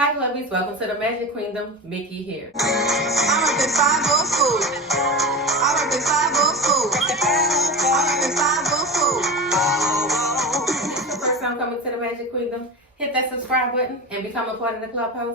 Hi Clubbies, welcome to the Magic Queendom. Mickey here. I rep it 504. I rep it 504. I rep it 504. If this is the first time coming to the Magic Queendom, hit that subscribe button and become a part of the clubhouse.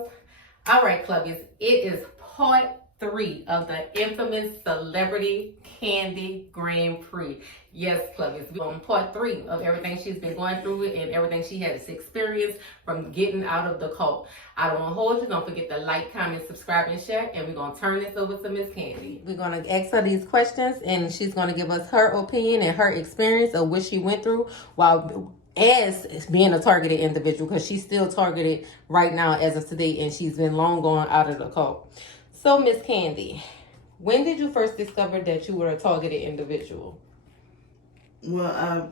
Alright Clubbies, it is part 3 of the infamous celebrity Candy Grandpre. Yes, Clubbies, we're on part 3 of everything she's been going through and everything she has experienced from getting out of the cult. I don't want to hold you. Don't forget to like, comment, subscribe, and share. And we're going to turn this over to Miss Candy. We're going to ask her these questions and she's going to give us her opinion and her experience of what she went through while as being a targeted individual, because she's still targeted right now as of today, and she's been long gone out of the cult. So, Miss Candy, when did you first discover that you were a targeted individual? Well, I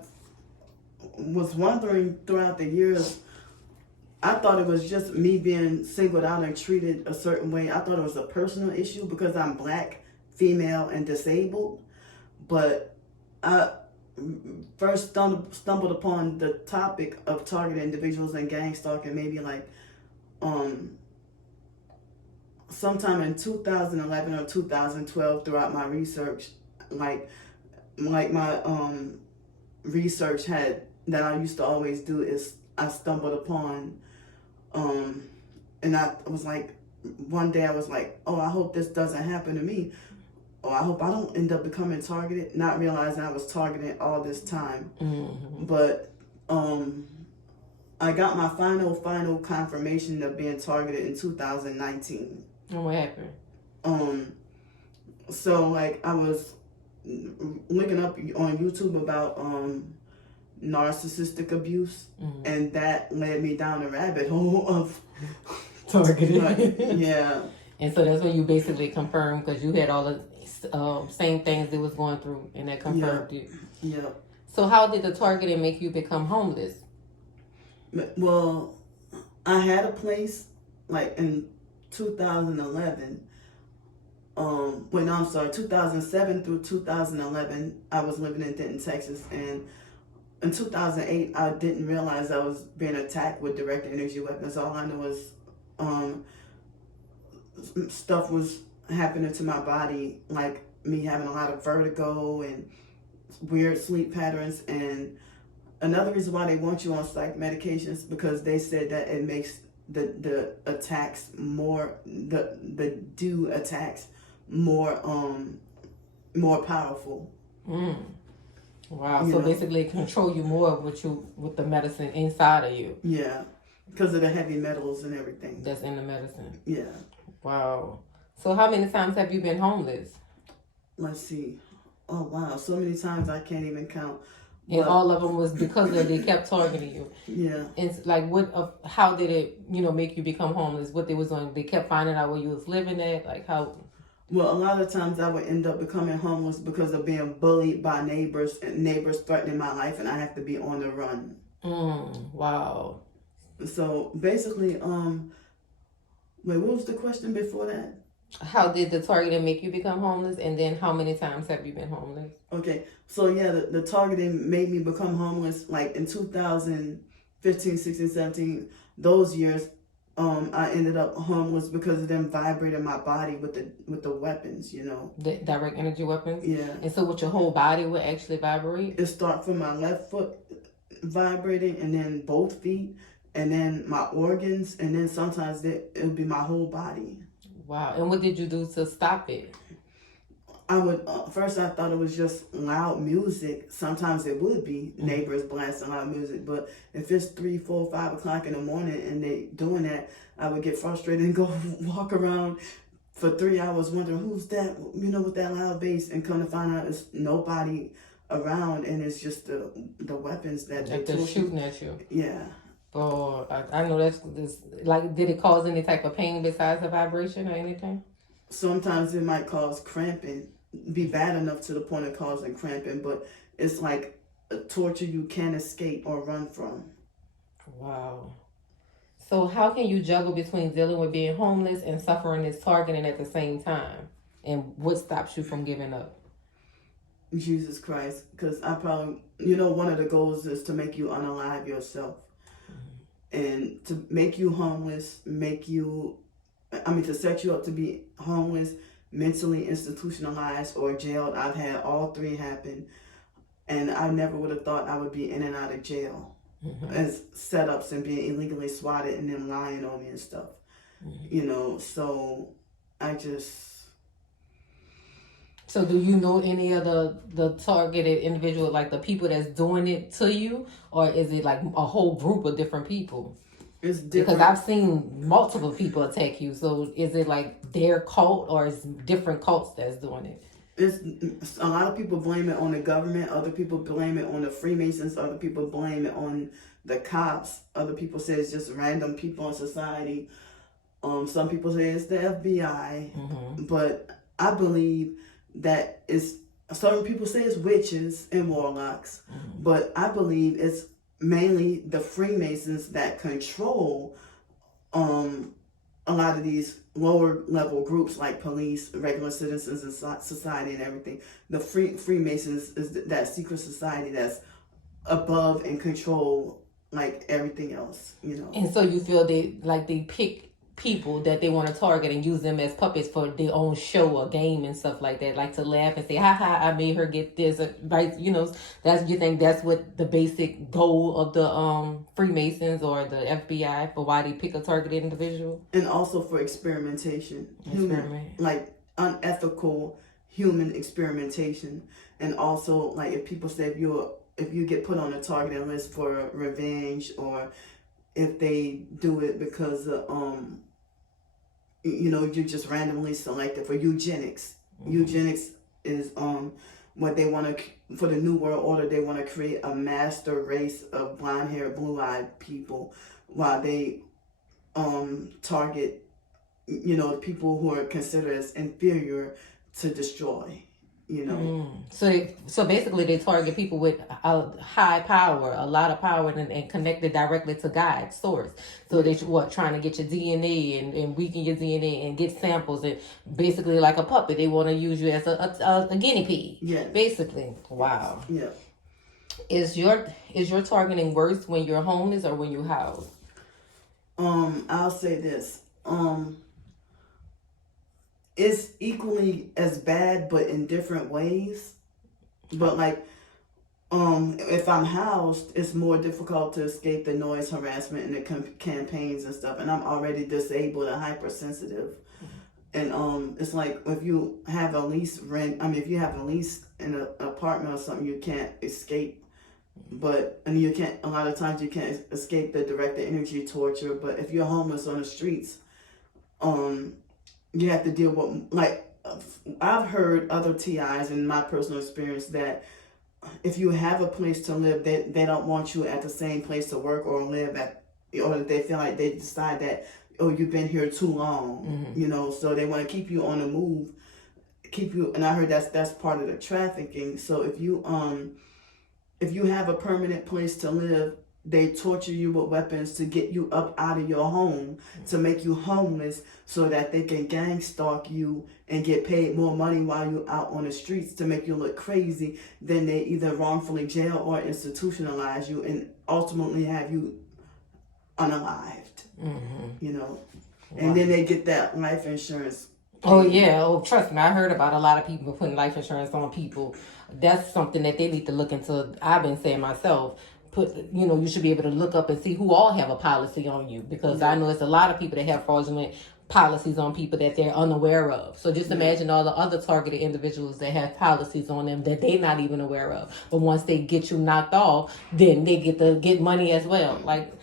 was wondering throughout the years. I thought it was just me being singled out and treated a certain way. I thought it was a personal issue because I'm black, female, and disabled. But I first stumbled upon the topic of targeted individuals and gang stalking maybe like sometime in 2011 or 2012 throughout my research. Like my research had that I used to always do is I stumbled upon and I was like, one day I was like, oh, I hope this doesn't happen to me. Oh, I hope I don't end up becoming targeted, not realizing I was targeted all this time. Mm-hmm. But I got my final confirmation of being targeted in 2019. And what happened? So like I was looking up on YouTube about narcissistic abuse, Mm-hmm. and that led me down a rabbit hole of Targeted. Yeah. And so that's when you basically confirmed, because you had all the same things they was going through, and that confirmed it. Yeah. So how did the targeting make you become homeless? Well, I had a place like in 2011. 2007 through 2011, I was living in Denton, Texas, and in 2008, I didn't realize I was being attacked with direct energy weapons. All I know was stuff was happening to my body, like me having a lot of vertigo and weird sleep patterns. And another reason why they want you on psych medications, because they said that it makes the attacks more, the attacks more powerful. Wow. So basically control you more with the medicine inside of you. Yeah, because of the heavy metals and everything that's in the medicine. Yeah. Wow. So how many times have you been homeless? Let's see. Oh wow, so many times I can't even count. And all of them was because they kept targeting you. Yeah. And like, how did it, make you become homeless? What they was doing? They kept finding out where you was living at. Like how? Well, a lot of times I would end up becoming homeless because of being bullied by neighbors, and neighbors threatening my life, and I have to be on the run. Wow. So basically, wait, what was the question before that? How did the targeting make you become homeless? And then how many times have you been homeless? Okay, so yeah, the targeting made me become homeless like in 2015, 16, 17, those years. I ended up homeless because of them vibrating my body with the weapons, The direct energy weapons? Yeah. And so with your whole body would actually vibrate? It started from my left foot vibrating, and then both feet, and then my organs, and then sometimes it would be my whole body. Wow. And what did you do to stop it? I would, first I thought it was just loud music. Sometimes it would be neighbors blasting loud music, but if it's 3, 4, 5 o'clock in the morning and they doing that, I would get frustrated and go walk around for 3 hours wondering who's that, with that loud bass, and come to find out it's nobody around, and it's just the weapons that they're shooting at you. Yeah. Oh, I know that's like, did it cause any type of pain besides the vibration or anything? Sometimes it might cause cramping, be bad enough to the point of causing cramping, but it's like a torture you can't escape or run from. Wow. So how can you juggle between dealing with being homeless and suffering this targeting at the same time? And what stops you from giving up? Jesus Christ, because I probably, one of the goals is to make you unalive yourself. and to make you homeless, to set you up to be homeless, mentally institutionalized, or jailed. I've had all three happen, and I never would have thought I would be in and out of jail as setups and being illegally swatted and then lying on me and stuff. So I just. So do you know any of the targeted individual, like the people that's doing it to you, or is it like a whole group of different people? It's different. Because I've seen multiple people attack you. So is it like their cult, or is different cults that's doing it? It's a lot of people blame it on the government. Other people blame it on the Freemasons. Other people blame it on the cops. Other people say it's just random people in society. Some people say it's the FBI. But I believe that certain people say it's witches and warlocks, but I believe it's mainly the Freemasons that control a lot of these lower level groups like police, regular citizens, and society and everything. The Freemasons is that secret society that's above and control like everything else, And so you feel they pick people that they want to target and use them as puppets for their own show or game and stuff like that, like to laugh and say, "Ha ha, I made her get this," right? You think that's what the basic goal of the Freemasons or the FBI for why they pick a targeted individual, and also for experimentation, like unethical human experimentation, and also like if people say if you get put on a targeted list for revenge, or if they do it because you're just randomly selected for eugenics. Eugenics is what they want to, for the New World Order, they want to create a master race of blonde-haired, blue-eyed people, while they target people who are considered as inferior to destroy. So basically they target people with a high power, a lot of power, and connected directly to God's source. So they trying to get your DNA and weaken your DNA and get samples, and basically like a puppet. They want to use you as a guinea pig. Yeah. Basically. Wow. Yeah. Is your targeting worse when you're homeless or when you're housed? I'll say this. It's equally as bad, but in different ways. But like, if I'm housed, it's more difficult to escape the noise, harassment, and the campaigns and stuff. And I'm already disabled and hypersensitive. And it's like if you have a lease if you have a lease in an apartment or something, you can't escape. You can't. A lot of times you can't escape the directed energy torture. But if you're homeless on the streets, you have to deal with, like, I've heard other TIs in my personal experience that if you have a place to live, they don't want you at the same place to work or live at, or they feel like they decide that, you've been here too long, so they want to keep you on the move, and I heard that's part of the trafficking. So if you have a permanent place to live, they torture you with weapons to get you up out of your home, to make you homeless, so that they can gang stalk you and get paid more money while you're out on the streets to make you look crazy. Then they either wrongfully jail or institutionalize you and ultimately have you unalived. And then they get that life insurance. Oh yeah, trust me, I heard about a lot of people putting life insurance on people. That's something that they need to look into. I've been saying myself, you should be able to look up and see who all have a policy on you, because I know it's a lot of people that have fraudulent policies on people that they're unaware of. So just imagine all the other targeted individuals that have policies on them that they're not even aware of. But once they get you knocked off, then they get money as well. Like,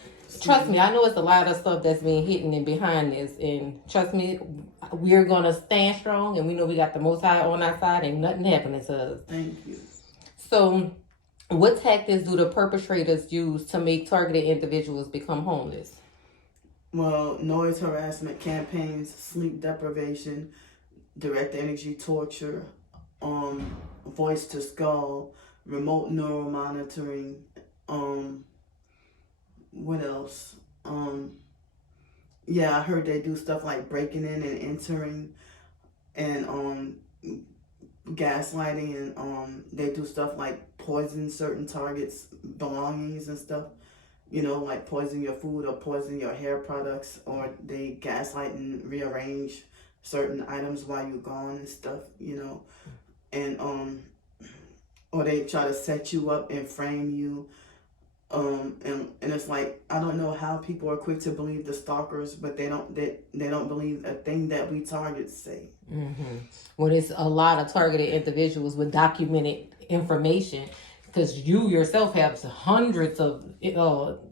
trust me, I know it's a lot of stuff that's been hidden and behind this. And trust me, we're going to stand strong, and we know we got the Most High on our side, and nothing happening to us. Thank you. So what tactics do the perpetrators use to make targeted individuals become homeless? Well, noise harassment campaigns, sleep deprivation, direct energy torture, voice to skull, remote neural monitoring, what else? I heard they do stuff like breaking in and entering, and gaslighting, and they do stuff like poison certain targets' belongings and stuff. like poison your food or poison your hair products, or they gaslight and rearrange certain items while you're gone and stuff, and or they try to set you up and frame you. And it's like, I don't know how people are quick to believe the stalkers, but they don't believe a thing that we targets say. Well, it's a lot of targeted individuals with documented information, because you yourself have hundreds of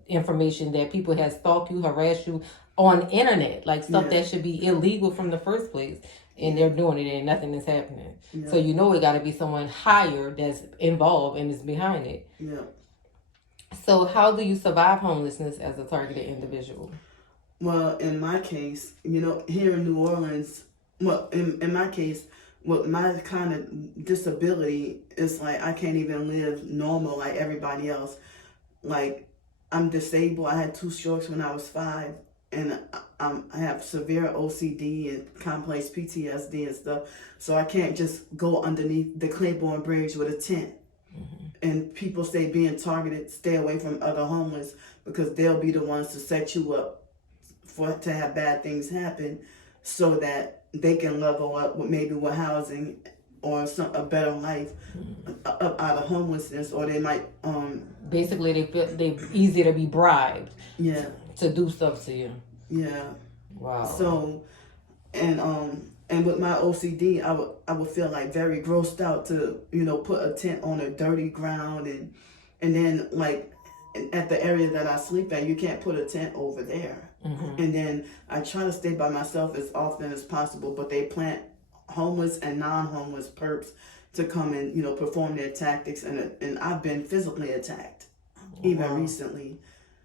information that people have stalked you, harassed you on internet, like stuff that should be illegal from the first place, and they're doing it and nothing is happening. So it got to be someone higher that's involved and is behind it. So how do you survive homelessness as a targeted individual? Well, in my case, here in New Orleans, in my case, with my kind of disability, it's like I can't even live normal like everybody else. Like, I'm disabled. I had 2 strokes when I was 5, and I have severe OCD and complex PTSD and stuff. So I can't just go underneath the Claiborne Bridge with a tent. And people say being targeted, stay away from other homeless, because they'll be the ones to set you up to have bad things happen, so that they can level up with housing or a better life up out of homelessness. Or they might basically they feel they easy to be bribed to do stuff to you. Wow. So and with my OCD, I would feel like very grossed out to put a tent on a dirty ground, and then like at the area that I sleep at, you can't put a tent over there. And then I try to stay by myself as often as possible, but they plant homeless and non-homeless perps to come and perform their tactics, and I've been physically attacked even recently.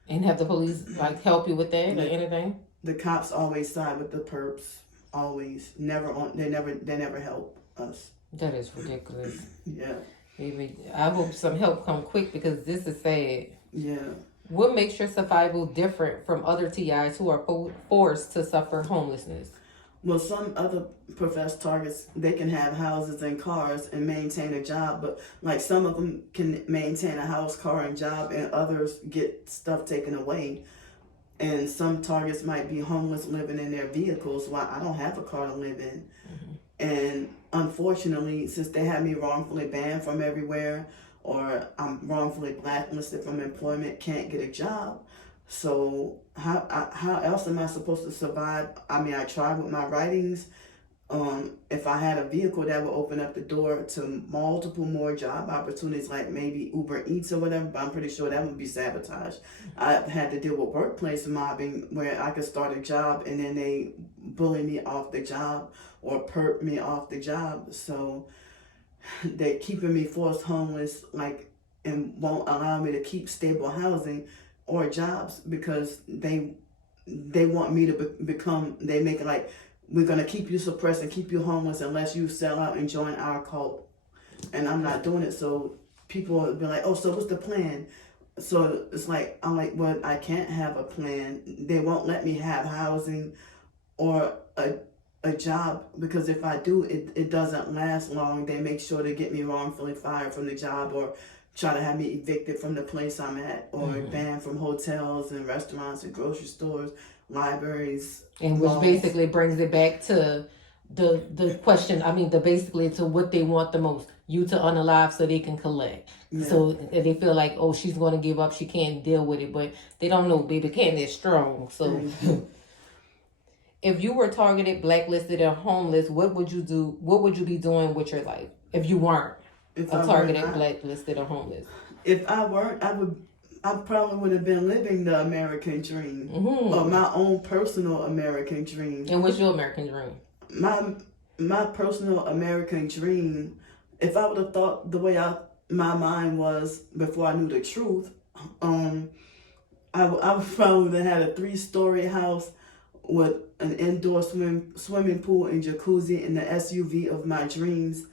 And have the police like help you with that or anything? The cops always side with the perps. Always. They never help us. That is ridiculous. Yeah. I hope some help come quick, because this is sad. Yeah. What makes your survival different from other TIs who are forced to suffer homelessness? Well, some other professed targets, they can have houses and cars and maintain a job, but like some of them can maintain a house, car, and job, and others get stuff taken away. And some targets might be homeless living in their vehicles while I don't have a car to live in. And unfortunately, since they have me wrongfully banned from everywhere, or I'm wrongfully blacklisted from employment, can't get a job. So how else am I supposed to survive? I mean, I tried with my writings. If I had a vehicle, that would open up the door to multiple more job opportunities, like maybe Uber Eats or whatever, but I'm pretty sure that would be sabotage. I've had to deal with workplace mobbing, where I could start a job and then they bully me off the job or perp me off the job. So they're keeping me forced homeless, like, and won't allow me to keep stable housing or jobs, because they want me to become, they make it like, we're going to keep you suppressed and keep you homeless unless you sell out and join our cult. And I'm not doing it. So people will be like, oh, so what's the plan? So it's like, I'm like, well, I can't have a plan. They won't let me have housing or a job, because if I do, it doesn't last long. They make sure to get me wrongfully fired from the job, or try to have me evicted from the place I'm at, or banned from hotels and restaurants and grocery stores, libraries. And which basically brings it back to the question, basically to what they want the most, you to unalive so they can collect. So they feel like, oh, she's going to give up, she can't deal with it, but they don't know, baby, they're strong. So if you were targeted, blacklisted, or homeless, what would you do? What would you be doing with your life if you weren't targeted, blacklisted, or homeless? If I weren't, I probably would have been living the American dream, or my own personal American dream. And what's your American dream? My personal American dream, if I would have thought the way my mind was before I knew the truth, I would probably have had a 3-story house with an indoor swimming pool and jacuzzi in the SUV of my dreams,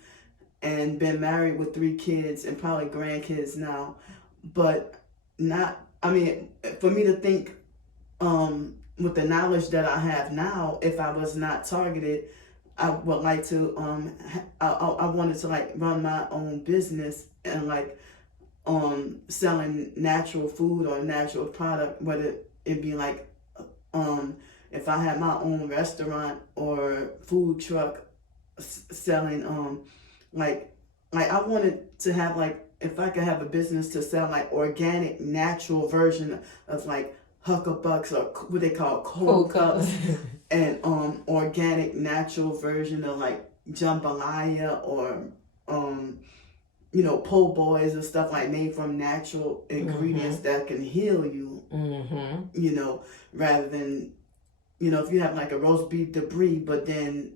and been married with 3 kids and probably grandkids now. But for me to think, with the knowledge that I have now, if I was not targeted, I would like to, I wanted to like run my own business and like, selling natural food or natural product, whether it be like if I had my own restaurant or food truck selling like I wanted to have like, if I could have a business to sell like organic natural version of like huckabucks or what they call cold cups and organic natural version of like jambalaya or you know, po' boys and stuff like made from natural ingredients that can heal you, you know, rather than, you know, if you have like a roast beef debris, but then,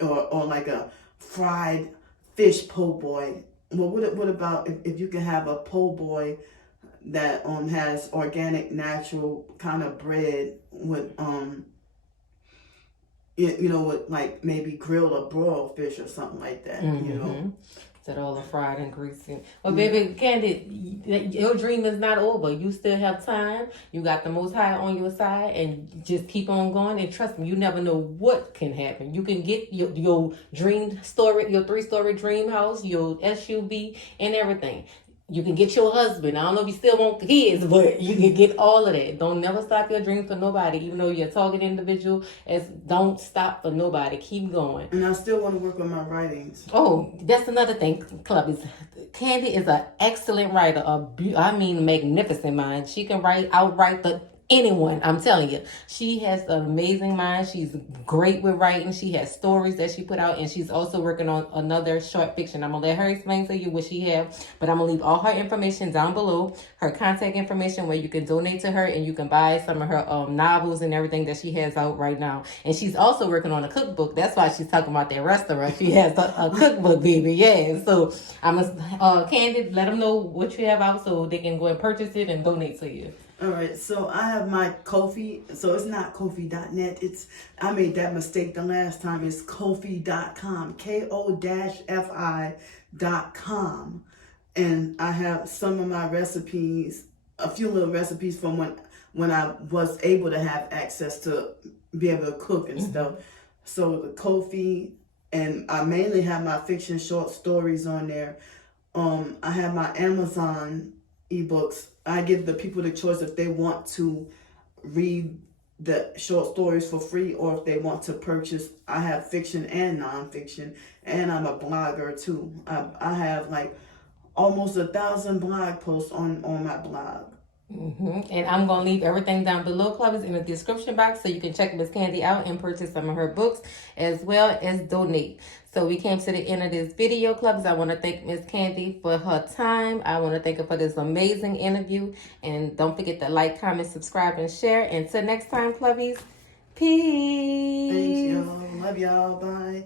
or like a fried fish po' boy. Well, what about if you can have a po' boy that has organic, natural kind of bread with you know, with like maybe grilled or broiled fish or something like that, you know. That all the fried and greasy. Well, baby, Candy, your dream is not over. You still have time. You got the Most High on your side, and just keep on going. And trust me, you never know what can happen. You can get your dream story, your 3-story dream house, your SUV, and everything. You can get your husband. I don't know if you still want kids, but you can get all of that. Don't never stop your dreams for nobody. Even though you're a target individual, don't stop for nobody. Keep going. And I still want to work on my writings. Oh, that's another thing, Clubbies. Candy is an excellent writer. Magnificent mind. She can outright anyone. I'm telling you, she has an amazing mind. She's great with writing. She has stories that she put out, and she's also working on another short fiction. I'm gonna let her explain to you what she has, but I'm gonna leave all her information down below, her contact information where you can donate to her and you can buy some of her novels and everything that she has out right now. And she's also working on a cookbook. That's why she's talking about that restaurant. She has a cookbook, baby. Yeah. So I'm gonna Candy, let them know what you have out so they can go and purchase it and donate to you. All right, so I have my Ko-fi. So it's not Ko-fi.net. I made that mistake the last time. It's Ko-fi.com, Ko-fi.com. And I have some of my recipes, a few little recipes from when I was able to have access to be able to cook and stuff. So the Ko-fi, and I mainly have my fiction short stories on there. I have my Amazon ebooks. I give the people the choice if they want to read the short stories for free or if they want to purchase. I have fiction and nonfiction, and I'm a blogger too. I have like almost 1,000 blog posts on my blog. And I'm going to leave everything down below, Clubbies, in the description box so you can check Miss Candy out and purchase some of her books as well as donate. So we came to the end of this video, Clubbies. I want to thank Miss Candy for her time. I want to thank her for this amazing interview. And don't forget to like, comment, subscribe, and share. Until next time, Clubbies, peace. Thanks, y'all. Love y'all. Bye.